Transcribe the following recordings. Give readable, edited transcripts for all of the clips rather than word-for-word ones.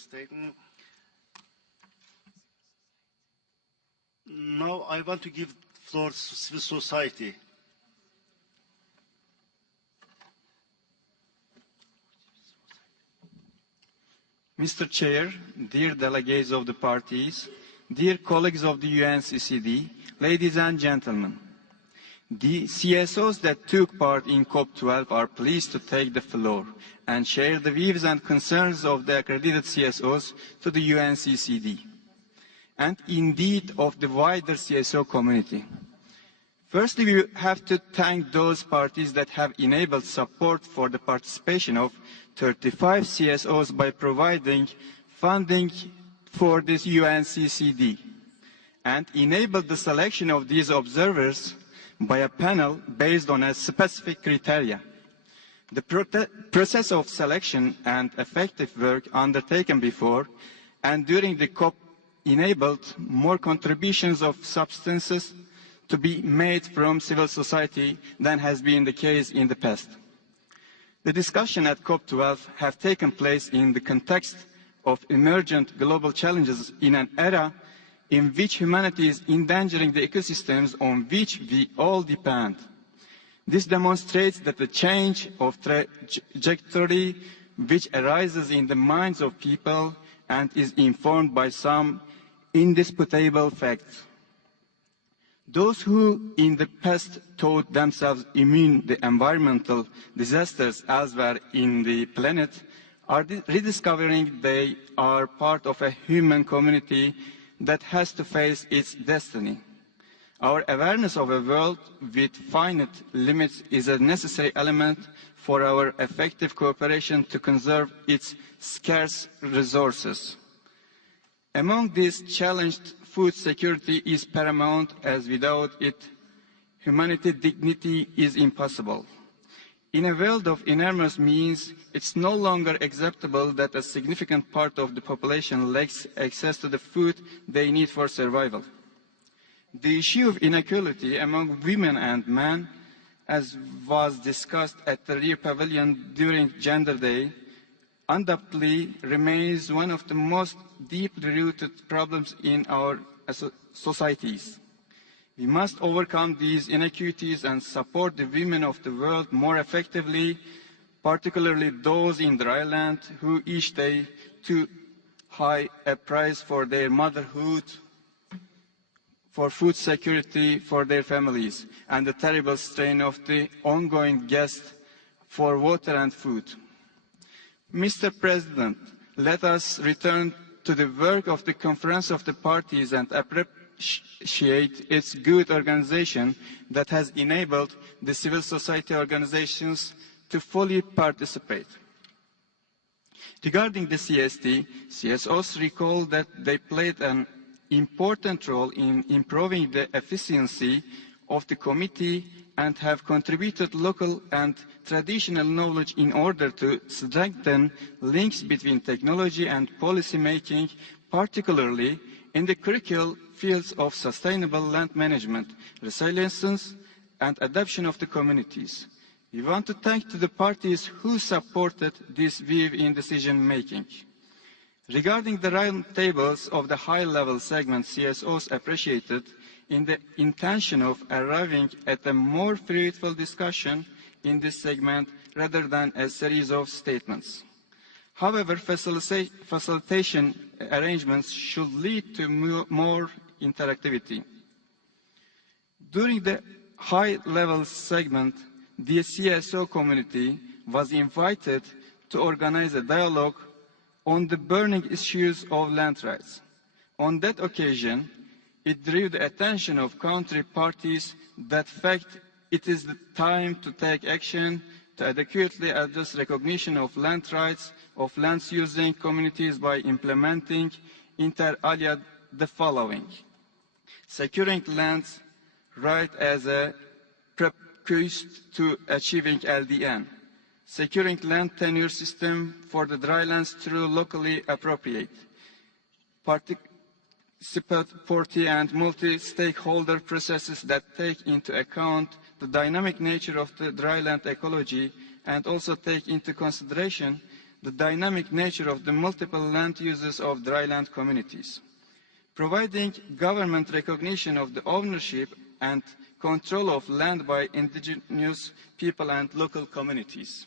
statement. Now I want to give floor to civil society. Mr. Chair, dear delegates of the parties, dear colleagues of the UNCCD, ladies and gentlemen, the CSOs that took part in COP12 are pleased to take the floor and share the views and concerns of the accredited CSOs to the UNCCD, and indeed of the wider CSO community. Firstly, we have to thank those parties that have enabled support for the participation of 35 CSOs by providing funding for this UNCCD, and enabled the selection of these observers by a panel based on a specific criteria. The process of selection and effective work undertaken before and during the COP enabled more contributions of substances to be made from civil society than has been the case in the past. The discussion at COP12 have taken place in the context of emergent global challenges in an era in which humanity is endangering the ecosystems on which we all depend. This demonstrates that the change of trajectory which arises in the minds of people and is informed by some indisputable facts. Those who in the past thought themselves immune to environmental disasters elsewhere in the planet are rediscovering they are part of a human community that has to face its destiny. Our awareness of a world with finite limits is a necessary element for our effective cooperation to conserve its scarce resources. Among these challenged, food security is paramount, as without it, humanity dignity is impossible. In a world of enormous means, it's no longer acceptable that a significant part of the population lacks access to the food they need for survival. The issue of inequality among women and men, as was discussed at the Rio Pavilion during Gender Day, undoubtedly remains one of the most deeply rooted problems in our societies. We must overcome these inequities and support the women of the world more effectively, particularly those in dry land who each day too high a price for their motherhood, for food security for their families, and the terrible strain of the ongoing quest for water and food. Mr. President, let us return to the work of the Conference of the Parties and appreciate its good organization that has enabled the civil society organizations to fully participate. Regarding the CST, CSOs recall that they played an important role in improving the efficiency of the committee and have contributed local and traditional knowledge in order to strengthen links between technology and policy making, particularly in the critical fields of sustainable land management, resilience, and adaptation of the communities. We want to thank the parties who supported this view in decision making. Regarding the roundtables of the high-level segment, CSOs appreciated in the intention of arriving at a more fruitful discussion in this segment rather than a series of statements. However, facilitation arrangements should lead to more interactivity. During the high-level segment, the CSO community was invited to organize a dialogue on the burning issues of land rights. On that occasion, it drew the attention of country parties that fact it is the time to take action to adequately address recognition of land rights of lands using communities by implementing inter alia the following: securing lands right as a prerequisite to achieving LDN, securing land tenure system for the drylands through locally appropriate, participatory and multi-stakeholder processes that take into account the dynamic nature of the dryland ecology and also take into consideration the dynamic nature of the multiple land uses of dryland communities, providing government recognition of the ownership and control of land by indigenous people and local communities,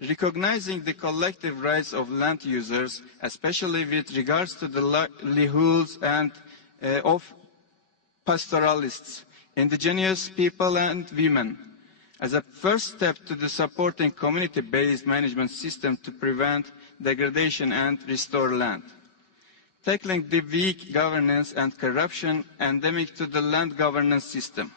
recognizing the collective rights of land users, especially with regards to the livelihoods and of pastoralists, indigenous people and women, as a first step to the supporting community-based management system to prevent degradation and restore land. Tackling the weak governance and corruption endemic to the land governance system,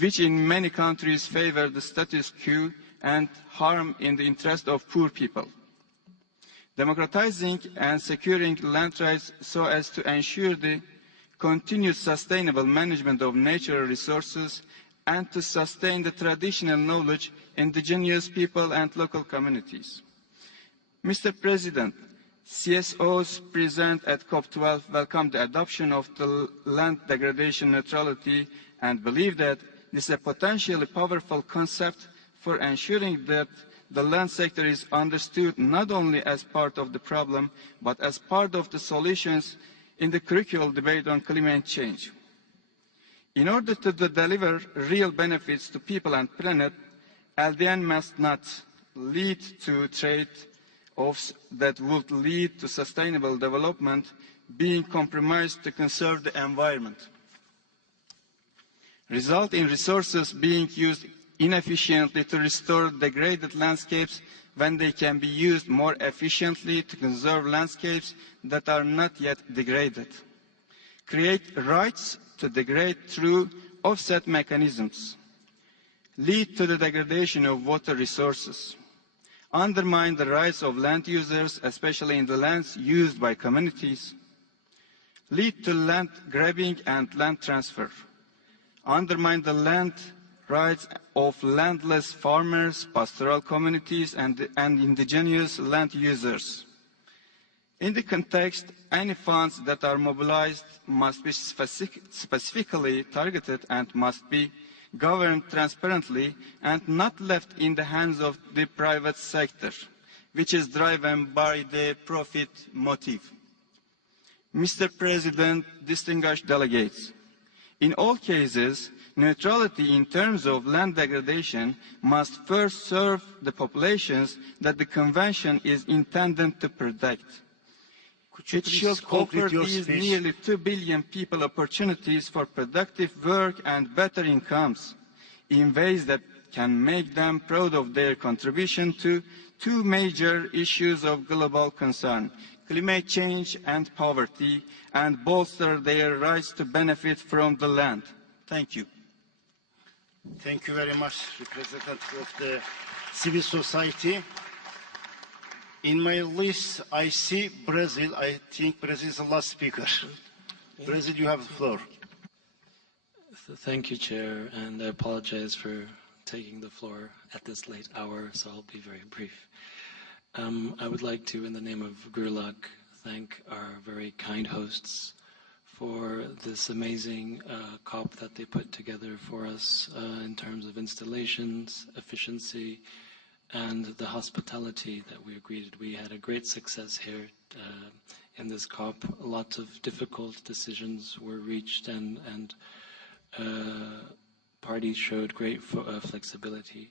which in many countries favor the status quo and harm in the interest of poor people. Democratizing and securing land rights so as to ensure the continued sustainable management of natural resources and to sustain the traditional knowledge, indigenous people and local communities. Mr. President, CSOs present at COP12 welcome the adoption of the land degradation neutrality and believe that this is a potentially powerful concept for ensuring that the land sector is understood not only as part of the problem, but as part of the solutions in the crucial debate on climate change. In order to deliver real benefits to people and planet, LDN must not lead to trade-offs that would lead to sustainable development being compromised to conserve the environment, result in resources being used inefficiently to restore degraded landscapes when they can be used more efficiently to conserve landscapes that are not yet degraded, create rights to degrade through offset mechanisms, lead to the degradation of water resources, undermine the rights of land users, especially in the lands used by communities, lead to land grabbing and land transfer, undermine the land rights of landless farmers, pastoral communities, and indigenous land users. In the context, any funds that are mobilized must be specifically targeted and must be governed transparently and not left in the hands of the private sector, which is driven by the profit motive. Mr. President, distinguished delegates, in all cases, neutrality in terms of land degradation must first serve the populations that the Convention is intended to protect. It should offer these nearly 2 billion people opportunities for productive work and better incomes in ways that can make them proud of their contribution to two major issues of global concern, climate change and poverty, and bolster their rights to benefit from the land. Thank you. Thank you very much, representative of the civil society. In my list, I see Brazil. I think Brazil is the last speaker. Brazil, you have the floor. Thank you, Chair, and I apologize for taking the floor at this late hour, so I'll be very brief. I would like to, in the name of GURLAC, thank our very kind hosts for this amazing COP that they put together for us in terms of installations, efficiency, and the hospitality that we agreed. We had a great success here in this COP. Lots of difficult decisions were reached, and parties showed great flexibility.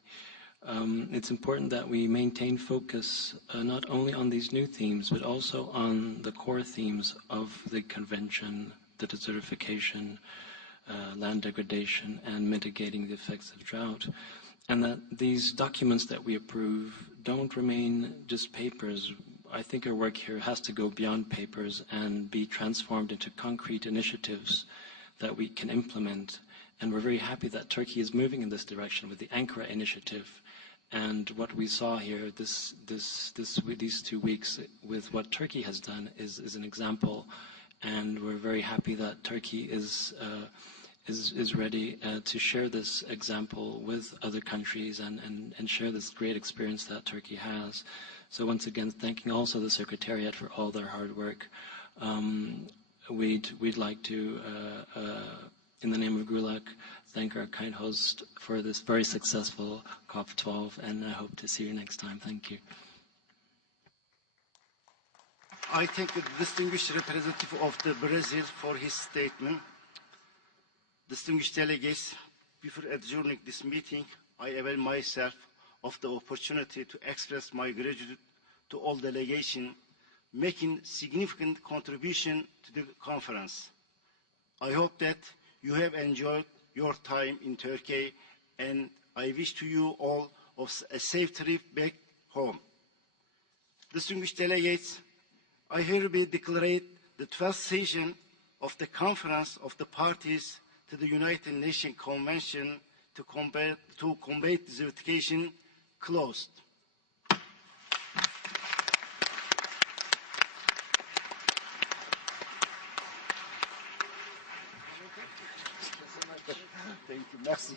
It's important that we maintain focus not only on these new themes, but also on the core themes of the convention, the desertification, land degradation, and mitigating the effects of drought. And that these documents that we approve don't remain just papers. I think our work here has to go beyond papers and be transformed into concrete initiatives that we can implement. And we're very happy that Turkey is moving in this direction with the Ankara initiative. And what we saw here these 2 weeks with what Turkey has done is an example. And we're very happy that Turkey is ready to share this example with other countries and share this great experience that Turkey has. So once again, thanking also the Secretariat for all their hard work. We'd like to, in the name of GURLAC, thank our kind host for this very successful COP12, and I hope to see you next time. Thank you. I thank the distinguished representative of the Brazil for his statement. Distinguished delegates, before adjourning this meeting, I avail myself of the opportunity to express my gratitude to all delegations making significant contribution to the conference. I hope that you have enjoyed your time in Turkey, and I wish to you all a safe trip back home. Distinguished delegates, I hereby declare the 12th session of the Conference of the Parties to the United Nations Convention to combat desertification closed. Thank you. Merci.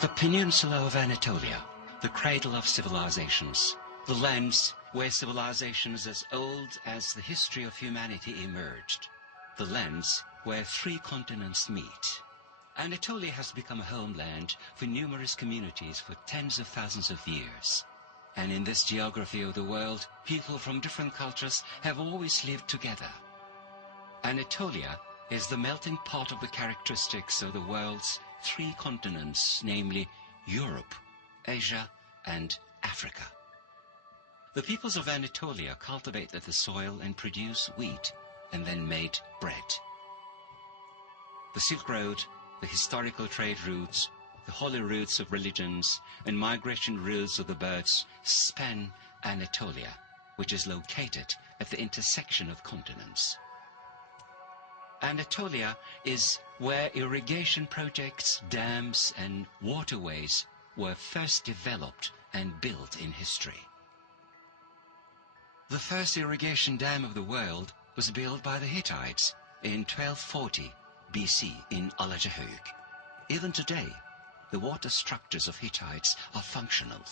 The peninsula of Anatolia, the cradle of civilizations, the lands where civilizations as old as the history of humanity emerged, the lands where 3 continents meet. Anatolia has become a homeland for numerous communities for tens of thousands of years. And in this geography of the world, people from different cultures have always lived together. Anatolia is the melting pot of the characteristics of the world's 3 continents, namely Europe, Asia, and Africa. The peoples of Anatolia cultivated the soil and produced wheat, and then made bread. The Silk Road, the historical trade routes, the holy routes of religions, and migration routes of the birds span Anatolia, which is located at the intersection of continents. Anatolia is where irrigation projects, dams, and waterways were first developed and built in history. The first irrigation dam of the world was built by the Hittites in 1240 BC in Alajahuk. Even today, the water structures of Hittites are functional.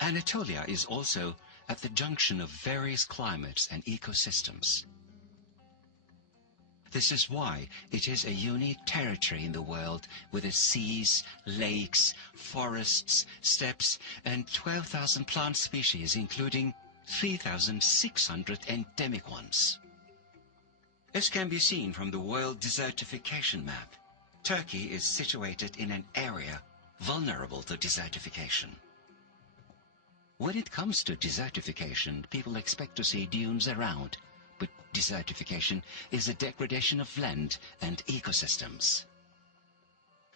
Anatolia is also at the junction of various climates and ecosystems. This is why it is a unique territory in the world with its seas, lakes, forests, steppes, and 12,000 plant species, including 3,600 endemic ones. As can be seen from the World Desertification Map, Turkey is situated in an area vulnerable to desertification. When it comes to desertification, people expect to see dunes around, but desertification is a degradation of land and ecosystems.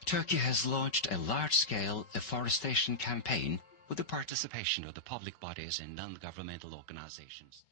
Turkey has launched a large-scale afforestation campaign with the participation of the public bodies and non-governmental organizations.